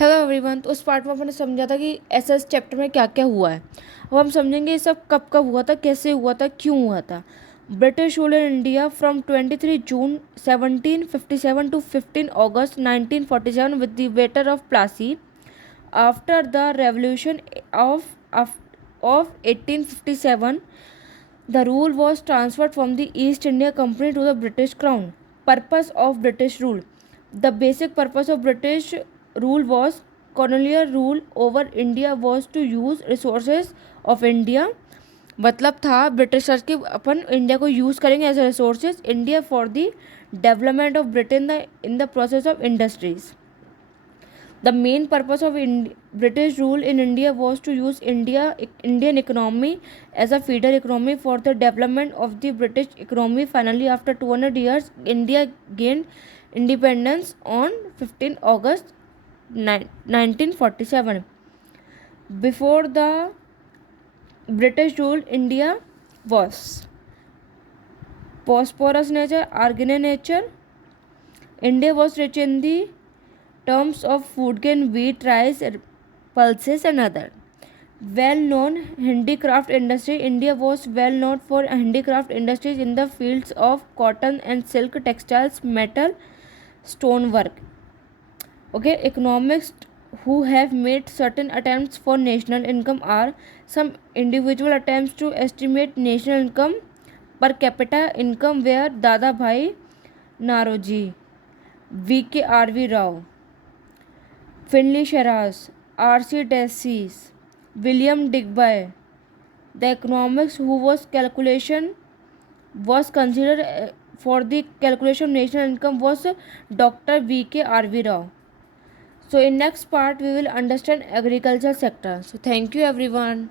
Hello everyone. तो उस part में अपने समझा था कि एसएस चैप्टर में क्या क्या हुआ है। अब हम समझेंगे ये सब कब कब हुआ था, कैसे हुआ था, क्यों हुआ था। British rule in India from 23 June 1757 to 15 August 1947 with the battle of Plassey. After the revolution of 1857, the rule was transferred from the East India Company to the British Crown. Purpose of British rule. The basic purpose of British rule was colonial rule over India was to use resources of India. मतलब था Britishers के अपन India को use करेंगे as resources India for the development of Britain in the process of industries. The main purpose of British rule in India was to use Indian economy as a feeder economy for the development of the British economy. Finally, after 200 years, India gained independence on 15 August 1947. Before the British rule, India was prosperous nature, organic nature. India was rich in the terms of food grain, wheat, rice, pulses and other. Well-known handicraft industry. India was well known for handicraft industries in the fields of cotton and silk, textiles, metal, stonework. Okay, economists who have made certain attempts for national income are some individual attempts to estimate national income. Per capita income were Dada Bhai Naroji, V.K.R.V. Rao, Finley Shiraz, R.C. Desies, William Digby. The economics who was calculation was considered for the calculation of national income was Dr. V.K.R.V. Rao. So in next part we will understand agriculture sector. So thank you everyone.